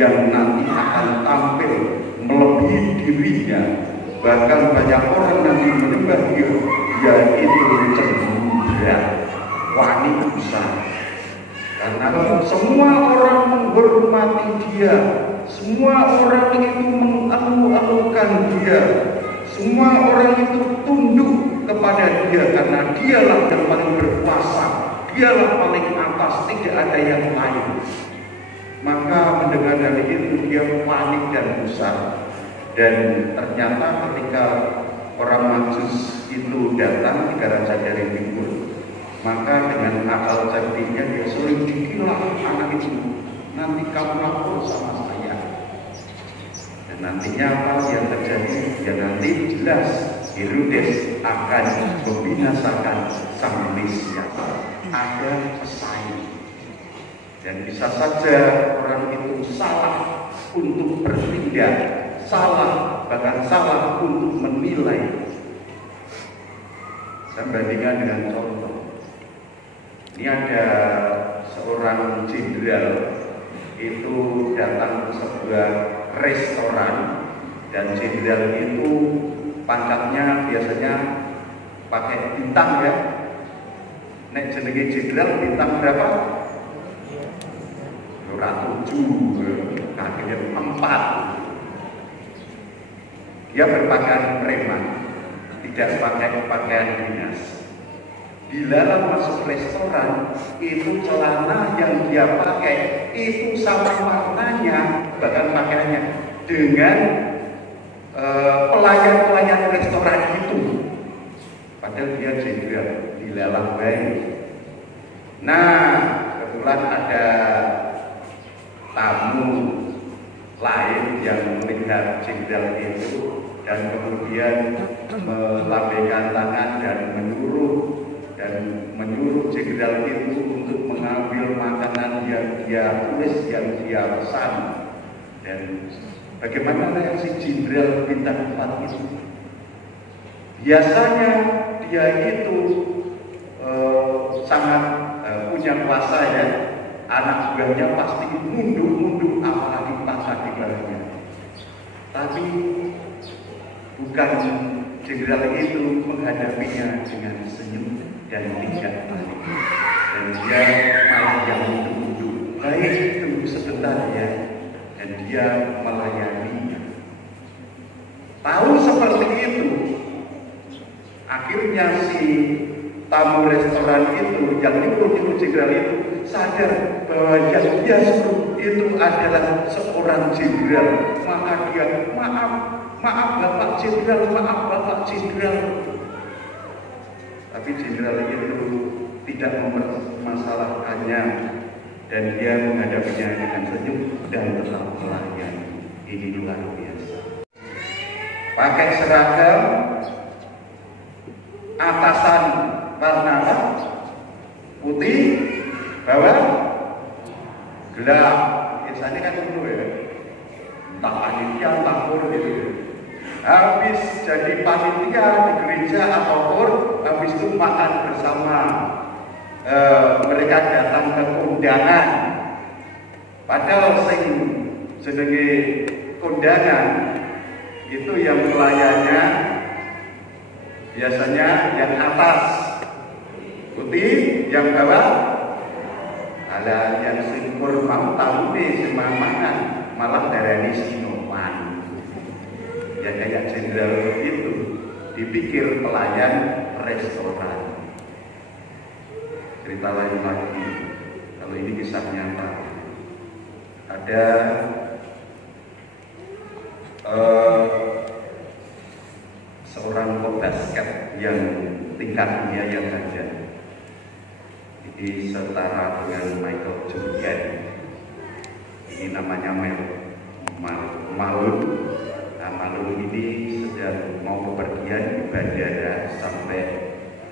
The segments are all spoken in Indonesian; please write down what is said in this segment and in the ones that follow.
yang nanti akan tampil melebihi dirinya. Bahkan banyak orang nanti menyembah dia, yaitu cendera, wani besar. Karena semua orang menghormati dia, semua orang itu mengalu-alukan dia, semua orang itu tunduk kepada dia karena dialah yang paling berkuasa, dialah paling atas, tidak ada yang lain. Maka mendengar dari itu dia panik dan gusar. Dan ternyata ketika orang Majus itu datang ke Raja dari Timur, maka dengan akal cerdinya dia suruh dikilah anak itu, nanti kamu lapor sama saya. Dan nantinya apa yang terjadi? Ya nanti jelas Herodes akan membinasakan sang Mesias. Ada pesaing. Dan bisa saja orang itu salah untuk bertindak, salah, bahkan salah untuk menilai. Saya bandingkan dengan contoh. Ini ada seorang jenderal itu datang ke sebuah restoran, dan jenderal itu pangkatnya biasanya pakai bintang ya. Nek jenenge jenderal bintang berapa? 7, kakinya 4. Dia berpakaian preman, tidak pakai pakaian dinas. Dilarang masuk restoran, itu celana yang dia pakai itu sama warnanya, bahkan pakaiannya dengan pelayan-pelayan restoran itu. Padahal dia jenderal, dilarang baik. Nah, kebetulan ada tamu lain yang melihat jenderal itu dan kemudian melambaikan tangan dan menyuruh jenderal itu untuk mengambil makanan yang dia tulis, yang dia pesan. Dan bagaimana reaksi jenderal bintang 4 itu? Biasanya dia itu sangat punya kuasa ya. Anak buahnya pasti nunduk-nunduk, apalagi pangkat di bawahnya. Tapi bukan jenderal itu menghadapinya dengan senyum dan tidak panik. Dan dia malah yang nunduk-nunduk. Baik, tunggu sebentar ya. Dan dia melayaninya. Tahu seperti itu, akhirnya si tamu restoran itu yang nyuruh jenderal itu sadar bahwa yang dia suruh itu adalah seorang jenderal. Maka dia maaf Bapak Jenderal, maaf Bapak Jenderal. Tapi jenderal itu tidak mempermasalahkannya dan dia menghadapinya dengan senyum dan tetap melayani. Ini luar biasa. Pakai seragam, atasan warna putih, bawah gelap. Biasanya kan dulu ya, entah panitia, entah kur gitu. Habis jadi panitia di gereja atau kur, habis itu makan bersama. Mereka datang ke kondangan. Padahal sing jenenge kondangan itu yang pelayannya biasanya yang atas putih, yang bawah ada yang singkur mau tahu deh semangat malah darani sinoman. Ya kayak jenderal itu dipikir pelayan restoran. Cerita lain lagi, kalau ini kisah nyata. Ada seorang pebasket yang tingkat dunia yang ada. Ini setara dengan Michael Jordan. Ini namanya Malun. Nah, Malun ini sedang mau bepergian di bandara. Sampai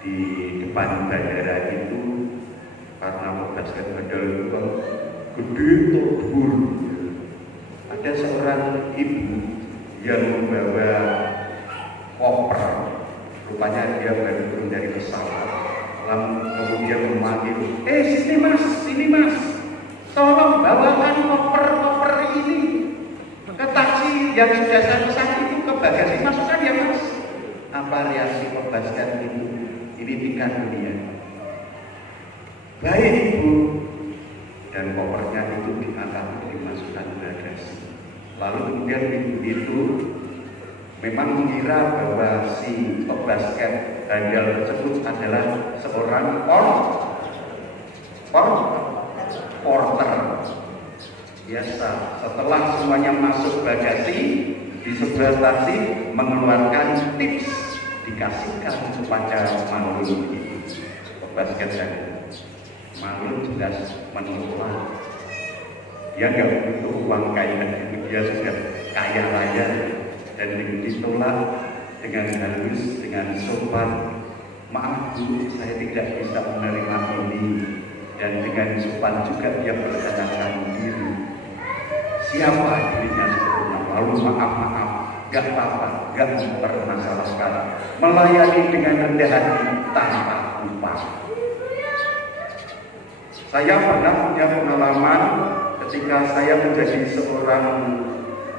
di depan bandara itu karena pebasket bandara itu kan gede tobur. Ada seorang ibu yang membawa koper. Rupanya dia baru turun dari pesawat. Lalu kemudian memanggil, sini mas, tolong bawakan koper-koper ini. yang sudah saya pesan itu ke bagasi masukkan ya Mas. Apa reaksi pembaskan itu? Ini tingkat dunia. Baik Ibu. Dan kopernya itu diangkat dimasukkan ke bagasi. Lalu kemudian ibu itu memang mengira bahwa si pebasket handal tersebut adalah seorang porter. Biasa, setelah semuanya masuk bagasi, di sebelah taksi mengeluarkan tips dikasihkan kepada Mangun pebasket handal. Mangun jelas menolak. Dia nggak butuh uang kaya, dia sudah kaya raya. Dan ditolak dengan halus, dengan sopan. Maaf Bu, saya tidak bisa menerima ini. Dan dengan sopan juga dia berkatakan diri. Siapa dirinya sebetulnya? Lalu maaf, gak apa-apa, gak mempermasalahkan. Melayani dengan rendah hati tanpa upah. Saya pernah punya pengalaman ketika saya menjadi seorang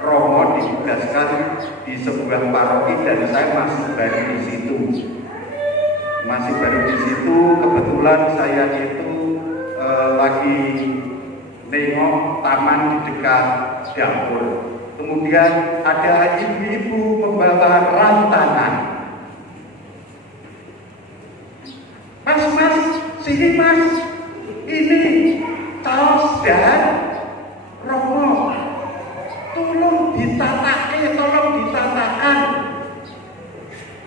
romo ditugaskan di sebuah paroki dan saya masih baru di situ. Kebetulan saya itu lagi nengok taman di dekat dapur. Kemudian ada ibu-ibu membawa rantangan. Mas, sini Mas. Ini kaos dan romo. Tolong ditatakan.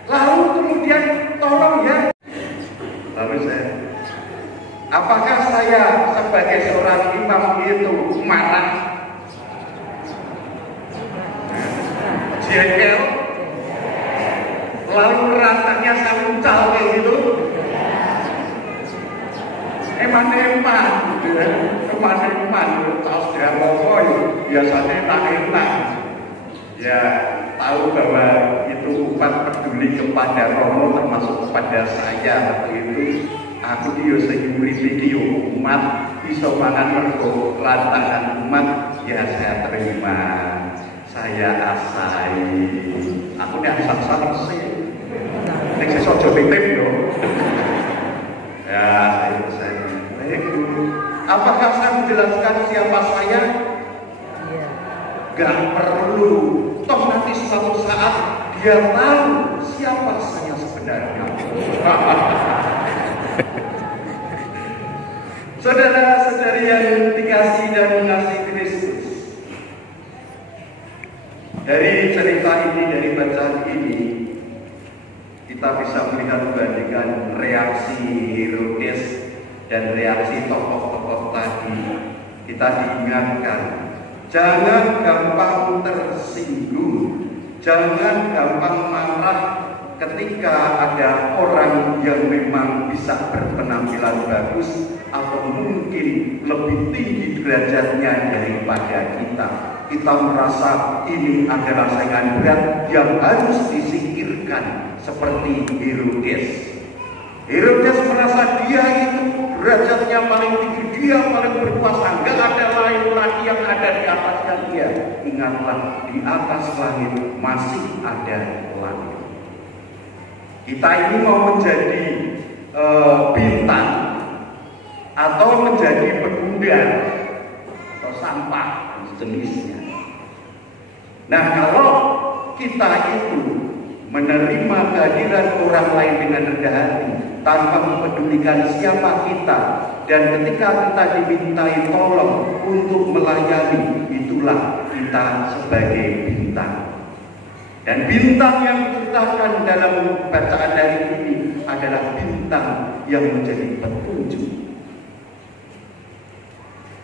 Lalu kemudian tolong ya. Lalu saya, apakah saya sebagai seorang imam itu marah? Jengkel? Lalu rantangnya saya uncal kayak gitu? Eman, kaos drama biasanya tak enak. Ya, tahu bahwa itu umat peduli kepada Romo termasuk kepada saya waktu itu. Aku yo sing iki umat iso mangan mergo rantangan umat, ya saya terima. Saya asai. Aku nek asal sih. Nek sesuk aja titip yo. Ya, saya baik Bu. Apakah saya menjelaskan siapa saya? Gak perlu. Toh nanti suatu saat dia tahu siapa saya sebenarnya. Saudara-saudari yang dikasihi dan mengasihi Kristus, dari cerita ini, dari bacaan ini, kita bisa melihat bandingkan reaksi Herodes dan reaksi tokoh-tokoh tadi. Kita diingatkan, jangan gampang tersinggung, jangan gampang marah ketika ada orang yang memang bisa berpenampilan bagus atau mungkin lebih tinggi derajatnya daripada kita. Kita merasa ini adalah saingan berat yang harus disingkirkan seperti Herodes. Herodes merasa dia itu derajatnya paling tinggi, dia paling berkuasa, enggak ada lain lagi yang ada di atasnya dia. Ingatlah, di atas langit masih ada langit. Kita ini mau menjadi bintang atau menjadi pegundal atau sampah jenisnya. Nah, kalau kita itu menerima kehadiran orang lain dengan rendah hati tanpa mempedulikan siapa kita, dan ketika kita dimintai tolong untuk melayani, itulah kita sebagai bintang. Dan bintang yang diceritakan dalam bacaan hari ini adalah bintang yang menjadi petunjuk.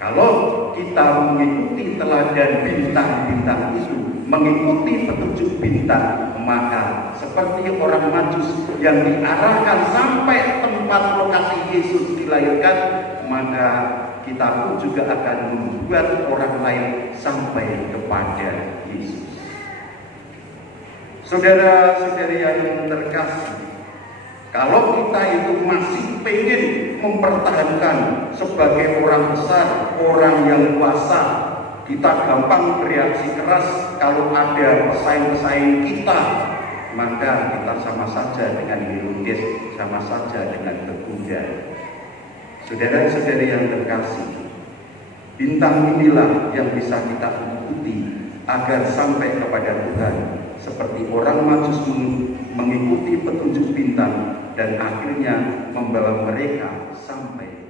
Kalau kita mengikuti teladan bintang-bintang itu, mengikuti petunjuk bintang, maka seperti orang Majus yang diarahkan sampai tempat lokasi Yesus dilahirkan, maka kita pun juga akan membuat orang lain sampai kepada Yesus. Saudara-saudari yang terkasih, kalau kita itu masih pengen mempertahankan sebagai orang besar, orang yang kuasa, Kita gampang bereaksi keras kalau ada pesaing-pesaing kita, maka kita sama saja dengan Herodes, sama saja dengan berguna. Saudara-saudari yang terkasih, bintang inilah yang bisa kita ikuti agar sampai kepada Tuhan, seperti orang Majus mengikuti petunjuk bintang dan akhirnya membawa mereka sampai